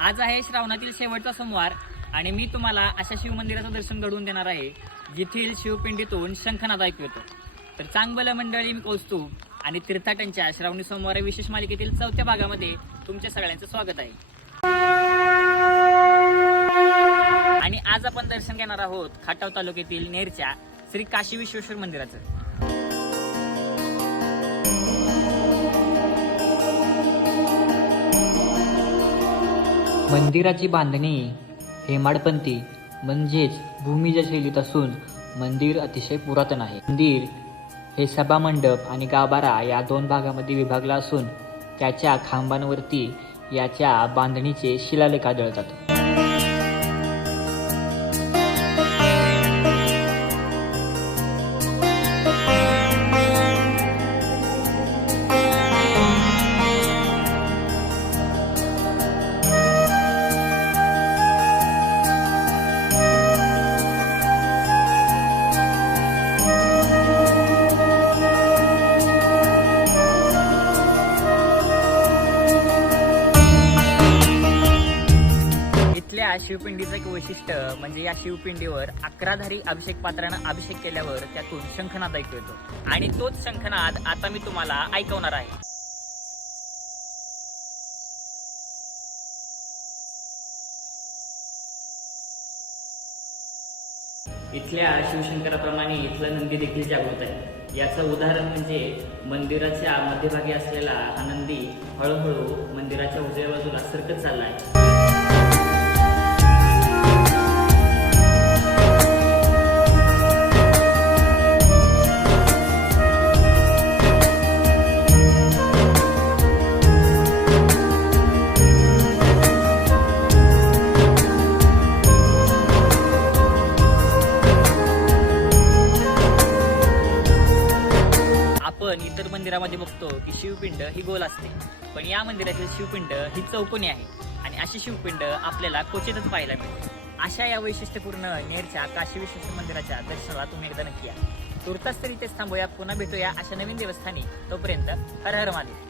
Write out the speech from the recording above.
आज आहे श्रावणातील शेवटचा सोमवार आणि मी तुम्हाला अशा शिवमंदिराचं दर्शन घडवून देणार आहे जिथील शिवपिंडीतून शंखनाद ऐकू येतो। तर चांगलं मंडळी, मी कौस्तुभ आणि तीर्थाटनच्या श्रावणी सोमवार विशेष मालिकेतील 4थ्या भागामध्ये तुमच्या सगळ्यांचं स्वागत आहे। आणि आज आपण दर्शन घेणार आहोत खटाव तालुक्यातील नेरच्या श्री काशी विश्वेश्वर मंदिराचं। मंदिराची बांधणी हेमाडपंथी म्हणजेच भूमिज शैलीत असून मंदिर अतिशय पुरातन आहे। मंदिर हे सभामंडप आणि गाभारा या 2 भागामध्ये विभागला असून त्याच्या खांबांवरती याच्या बांधणीचे शिलालेख आढळतात। इथल्या शिवपिंडीचं एक वैशिष्ट्य म्हणजे या शिवपिंडीवर 11धारी अभिषेक पात्रानं अभिषेक केल्यावर त्यातून शंखनाद ऐकू येतो आणि तोच शंखनाद आता मी तुम्हाला ऐकवणार आहे। इथल्या शिवशंकराप्रमाणे इथला नंदी देखील जागृत आहे। याचं उदाहरण म्हणजे मंदिराच्या मध्यभागी असलेला हा नंदी हळूहळू मंदिराच्या उजव्या बाजूला सरकत चालला आहे। आपण इतर मंदिरामध्ये बघतो की शिवपिंड ही गोल असते, पण या मंदिरातील शिवपिंड ही चौकोनी आहे आणि अशी शिवपिंड आपल्याला क्वचितच पाहायला मिळते। अशा या वैशिष्ट्यपूर्ण नेरच्या काशी विश्वेश्वर मंदिराच्या दर्शनाला तुम्ही एकदा नक्की या। तुर्तास तरी इथेच थांबूया, पुन्हा भेटूया अशा नवीन देवस्थानी। तोपर्यंत हर हर महादेव।